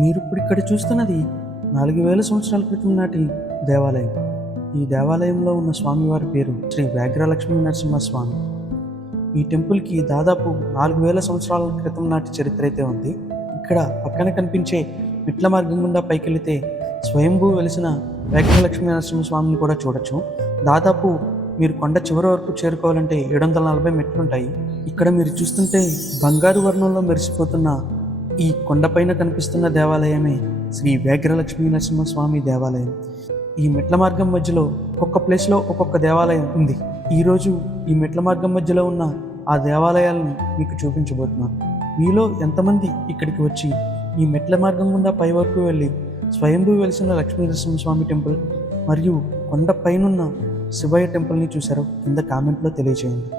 మీరు ఇప్పుడు ఇక్కడ చూస్తున్నది 4000 సంవత్సరాల క్రితం నాటి దేవాలయం. ఈ దేవాలయంలో ఉన్న స్వామివారి పేరు శ్రీ వ్యాఘ్ర లక్ష్మీ నరసింహస్వామి. ఈ టెంపుల్కి దాదాపు 4000 సంవత్సరాల క్రితం నాటి చరిత్ర అయితే ఉంది. ఇక్కడ పక్కన కనిపించే మెట్ల మార్గం గుండా పైకెళితే స్వయంభూ వెలిసిన వ్యాఘ్ర లక్ష్మీ నరసింహస్వామిని కూడా చూడొచ్చు. దాదాపు మీరు కొండ చివరి వరకు చేరుకోవాలంటే 740 మెట్లు ఉంటాయి. ఇక్కడ మీరు చూస్తుంటే బంగారు వర్ణంలో మెరిసిపోతున్న ఈ కొండపైన కనిపిస్తున్న దేవాలయమే శ్రీ వ్యాఘ్రలక్ష్మీ నరసింహస్వామి దేవాలయం. ఈ మెట్ల మార్గం మధ్యలో ఒక్కొక్క ప్లేస్లో ఒక్కొక్క దేవాలయం ఉంది. ఈరోజు ఈ మెట్ల మార్గం మధ్యలో ఉన్న ఆ దేవాలయాలను మీకు చూపించబోతున్నాను. మీలో ఎంతమంది ఇక్కడికి వచ్చి ఈ మెట్ల మార్గం గుండా పై వరకు వెళ్ళి స్వయంభూ వెలిసిన లక్ష్మీ నరసింహస్వామి టెంపుల్ మరియు కొండ పైనున్న శివయ్య టెంపుల్ని చూశారో కింద కామెంట్లో తెలియజేయండి.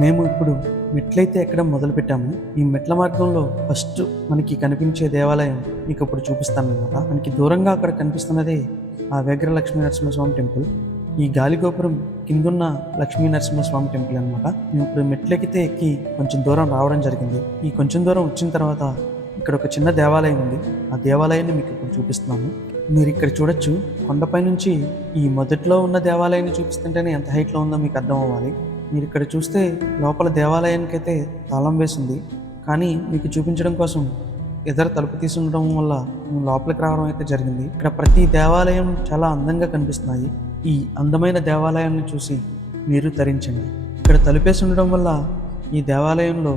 మేము ఇప్పుడు మెట్లయితే ఎక్కడం మొదలుపెట్టాము. ఈ మెట్ల మార్గంలో ఫస్ట్ మనకి కనిపించే దేవాలయం మీకు ఇప్పుడు చూపిస్తాను అనమాట. మనకి దూరంగా అక్కడ కనిపిస్తున్నదే ఆ వ్యాఘ్ర లక్ష్మీ నరసింహస్వామి టెంపుల్. ఈ గాలిగోపురం కిందున్న లక్ష్మీ నరసింహస్వామి టెంపుల్ అనమాట. మేము ఇప్పుడు మెట్లెక్కితే ఎక్కి కొంచెం దూరం రావడం జరిగింది. ఈ కొంచెం దూరం వచ్చిన తర్వాత ఇక్కడ ఒక చిన్న దేవాలయం ఉంది. ఆ దేవాలయాన్ని మీకు ఇప్పుడు చూపిస్తున్నాను. మీరు ఇక్కడ చూడొచ్చు. కొండపై నుంచి ఈ మొదట్లో ఉన్న దేవాలయాన్ని చూపిస్తుంటేనే ఎంత హైట్లో ఉందో మీకు అర్థం అవ్వాలి. మీరు ఇక్కడ చూస్తే లోపల దేవాలయానికి అయితే తాళం వేసింది, కానీ మీకు చూపించడం కోసం ఎదురు తలుపు తీసి ఉండడం వల్ల మేము లోపలికి రావడం అయితే జరిగింది. ఇక్కడ ప్రతి దేవాలయం చాలా అందంగా కనిపిస్తున్నాయి. ఈ అందమైన దేవాలయాన్ని చూసి మీరు తరించండి. ఇక్కడ తలుపేసి ఉండడం వల్ల ఈ దేవాలయంలో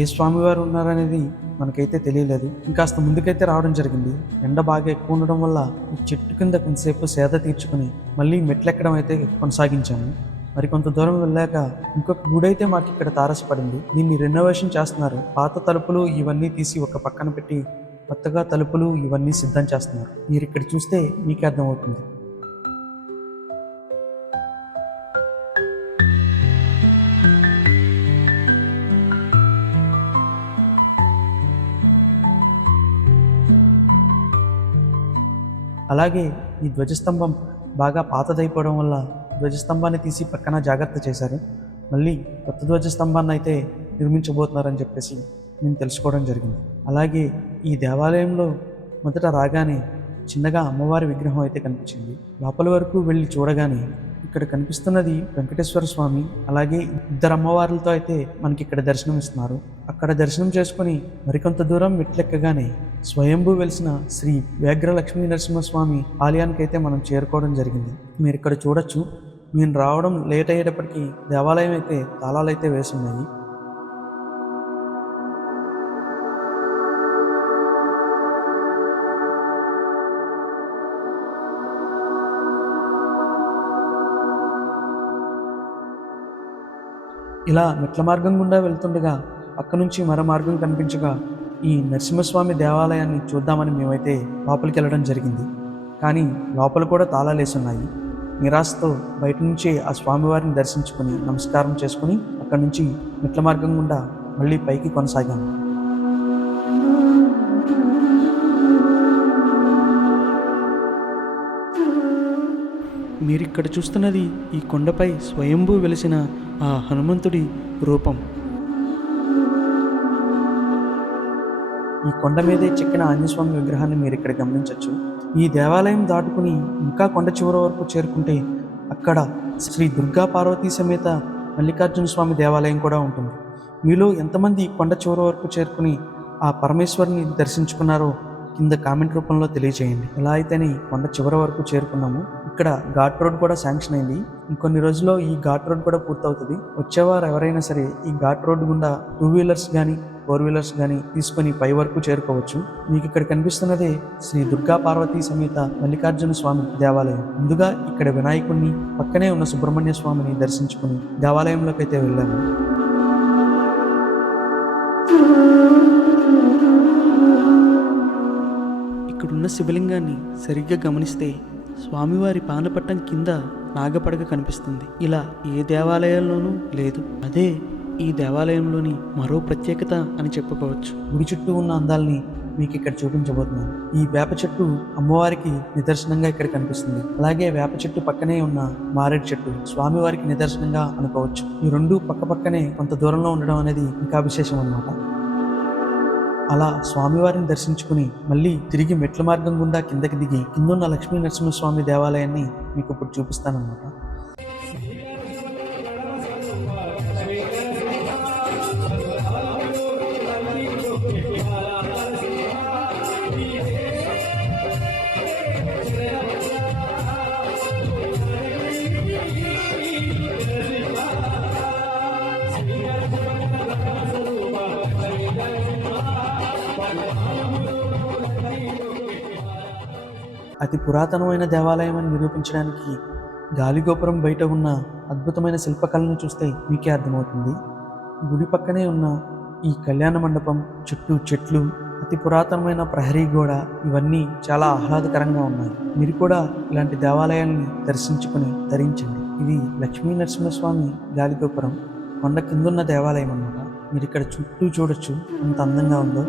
ఏ స్వామివారు ఉన్నారనేది మనకైతే తెలియలేదు. ఇంకాస్త ముందుకైతే రావడం జరిగింది. ఎండ బాగా ఎక్కువ ఉండడం వల్ల ఈ చెట్టు కింద కొంతసేపు సేద తీర్చుకుని మళ్ళీ మెట్లెక్కడం అయితే కొనసాగించాము. మరి కొంత దూరం వెళ్ళాక ఇంకొక గుడి అయితే మాకు ఇక్కడ తారసపడింది. దీన్ని రెనోవేషన్ చేస్తున్నారు. పాత తలుపులు ఇవన్నీ తీసి ఒక పక్కన పెట్టి కొత్తగా తలుపులు ఇవన్నీ సిద్ధం చేస్తున్నారు. మీరు ఇక్కడ చూస్తే మీకే అర్థమవుతుంది. అలాగే ఈ ధ్వజస్తంభం బాగా పాతదైపోవడం వల్ల ధ్వజస్తంభాన్ని తీసి పక్కన జాగ్రత్త చేశారు. మళ్ళీ కొత్త ధ్వజస్తంభాన్ని అయితే నిర్మించబోతున్నారని చెప్పేసి నేను తెలుసుకోవడం జరిగింది. అలాగే ఈ దేవాలయంలో మొదట రాగానే చిన్నగా అమ్మవారి విగ్రహం అయితే కనిపించింది. లోపల వరకు వెళ్ళి చూడగానే ఇక్కడ కనిపిస్తున్నది వెంకటేశ్వర స్వామి, అలాగే ఇద్దరు అమ్మవార్లతో అయితే మనకి ఇక్కడ దర్శనం ఇస్తున్నారు. అక్కడ దర్శనం చేసుకుని మరికొంత దూరం మెట్లెక్కగానే స్వయంభూ వెలిసిన శ్రీ వ్యాఘ్ర లక్ష్మీ నరసింహస్వామి ఆలయానికి అయితే మనం చేరుకోవడం జరిగింది. మీరు ఇక్కడ చూడొచ్చు. మేము రావడం లేట్ అయ్యేటప్పటికీ దేవాలయం అయితే తాళాలు అయితే వేసి ఉన్నాయి. ఇలా మెట్ల మార్గం గుండా వెళ్తుండగా పక్క నుంచి మరో మార్గం కనిపించగా ఈ నరసింహస్వామి దేవాలయాన్ని చూద్దామని మేమైతే లోపలికి వెళ్ళడం జరిగింది. కానీ లోపల కూడా తాళాలు వేసి ఉన్నాయి. నిరాశతో బయట నుంచి ఆ స్వామివారిని దర్శించుకొని నమస్కారం చేసుకుని అక్కడి నుంచి మెట్ల మార్గం గుండా మళ్ళీ పైకి కొనసాగాము. మీరు ఇక్కడ చూస్తున్నది ఈ కొండపై స్వయంభూ వెలిసిన ఆ హనుమంతుడి రూపం. ఈ కొండ మీదే చెక్కిన ఆంజనేయస్వామి విగ్రహాన్ని మీరు ఇక్కడ గమనించవచ్చు. ఈ దేవాలయం దాటుకుని ఇంకా కొండ చివరి వరకు చేరుకుంటే అక్కడ శ్రీ దుర్గా పార్వతీ సమేత మల్లికార్జున స్వామి దేవాలయం కూడా ఉంటుంది. మీలో ఎంతమంది కొండ చివరి వరకు చేరుకుని ఆ పరమేశ్వరుని దర్శించుకున్నారో కింద కామెంట్ రూపంలో తెలియజేయండి. ఎలా అయితేనే కొండ చివరి వరకు చేరుకున్నాము. ఇక్కడ ఘాట్ రోడ్ కూడా శాంక్షన్ అయింది. ఇంకొన్ని రోజుల్లో ఈ ఘాట్ రోడ్ కూడా పూర్తవుతుంది. వచ్చేవారు ఎవరైనా సరే ఈ ఘాట్ రోడ్ గుండా 2 వీలర్స్ కానీ 4 వీలర్స్ కానీ తీసుకొని పై వరకు చేరుకోవచ్చు. మీకు ఇక్కడ కనిపిస్తున్నదే శ్రీ దుర్గా పార్వతీ సమేత మల్లికార్జున స్వామి దేవాలయం. ముందుగా ఇక్కడ వినాయకుడిని, పక్కనే ఉన్న సుబ్రహ్మణ్య స్వామిని దర్శించుకుని దేవాలయంలోకి అయితే వెళ్ళాము. ఇక్కడున్న శివలింగాన్ని సరిగ్గా గమనిస్తే స్వామివారి పానపట్టం కింద నాగపడగ కనిపిస్తుంది. ఇలా ఏ దేవాలయంలోనూ లేదు. అదే ఈ దేవాలయంలోని మరో ప్రత్యేకత అని చెప్పుకోవచ్చు. గుడి చుట్టూ ఉన్న అందాల్ని మీకు ఇక్కడ చూపించబోతున్నాను. ఈ వేప చెట్టు అమ్మవారికి నిదర్శనంగా ఇక్కడ కనిపిస్తుంది. అలాగే వేప చెట్టు పక్కనే ఉన్న మారేడు చెట్టు స్వామివారికి నిదర్శనంగా అనుకోవచ్చు. ఈ రెండు పక్క పక్కనే కొంత దూరంలో ఉండడం అనేది ఇంకా విశేషం అన్నమాట. అలా స్వామివారిని దర్శించుకుని మళ్ళీ తిరిగి మెట్ల మార్గం గుండా కిందకి దిగి కిందున్న లక్ష్మీ నరసింహస్వామి దేవాలయాన్ని మీకు ఇప్పుడు చూపిస్తానన్నమాట. అతి పురాతనమైన దేవాలయం అని నిరూపించడానికి గాలిగోపురం బయట ఉన్న అద్భుతమైన శిల్పకళను చూస్తే మీకే అర్థమవుతుంది. గుడి పక్కనే ఉన్న ఈ కళ్యాణ మండపం, చుట్టూ చెట్లు, అతి పురాతనమైన ప్రహరీ గోడ ఇవన్నీ చాలా ఆహ్లాదకరంగా ఉన్నాయి. మీరు కూడా ఇలాంటి దేవాలయాల్ని దర్శించుకుని ధరించండి. ఇది లక్ష్మీ నరసింహస్వామి గాలిగోపురం కొండ కిందున్న దేవాలయం అన్నమాట. మీరు ఇక్కడ చుట్టూ చూడొచ్చు ఎంత అందంగా ఉందో.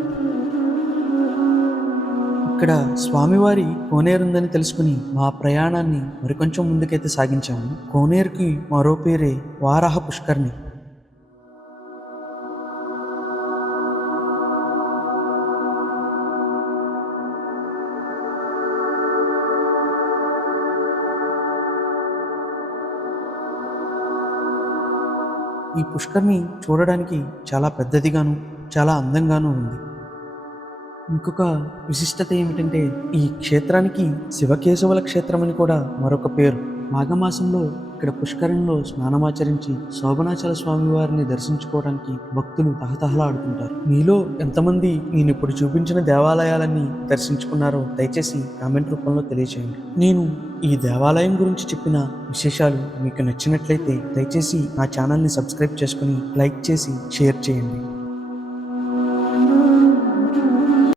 ఇక్కడ స్వామివారి కోనేరు ఉందని తెలుసుకుని మా ప్రయాణాన్ని మరికొంచెం ముందుకైతే సాగించాము. కోనేరుకి మరో పేరే వారాహ పుష్కరిణి. ఈ పుష్కరిణి చూడడానికి చాలా పెద్దదిగాను చాలా అందంగానూ ఉంది. ఇంకొక విశిష్టత ఏమిటంటే ఈ క్షేత్రానికి శివకేశవుల క్షేత్రం అని కూడా మరొక పేరు. మాఘమాసంలో ఇక్కడ పుష్కరిణిలో స్నానమాచరించి శోభనాచల స్వామి వారిని దర్శించుకోవడానికి భక్తులు తహతహలాడుతుంటారు. మీలో ఎంతమంది నేను ఇప్పుడు చూపించిన దేవాలయాలన్నీ దర్శించుకున్నారో దయచేసి కామెంట్ రూపంలో తెలియచేయండి. నేను ఈ దేవాలయం గురించి చెప్పిన విశేషాలు మీకు నచ్చినట్లయితే దయచేసి నా ఛానల్ని సబ్స్క్రైబ్ చేసుకుని లైక్ చేసి షేర్ చేయండి.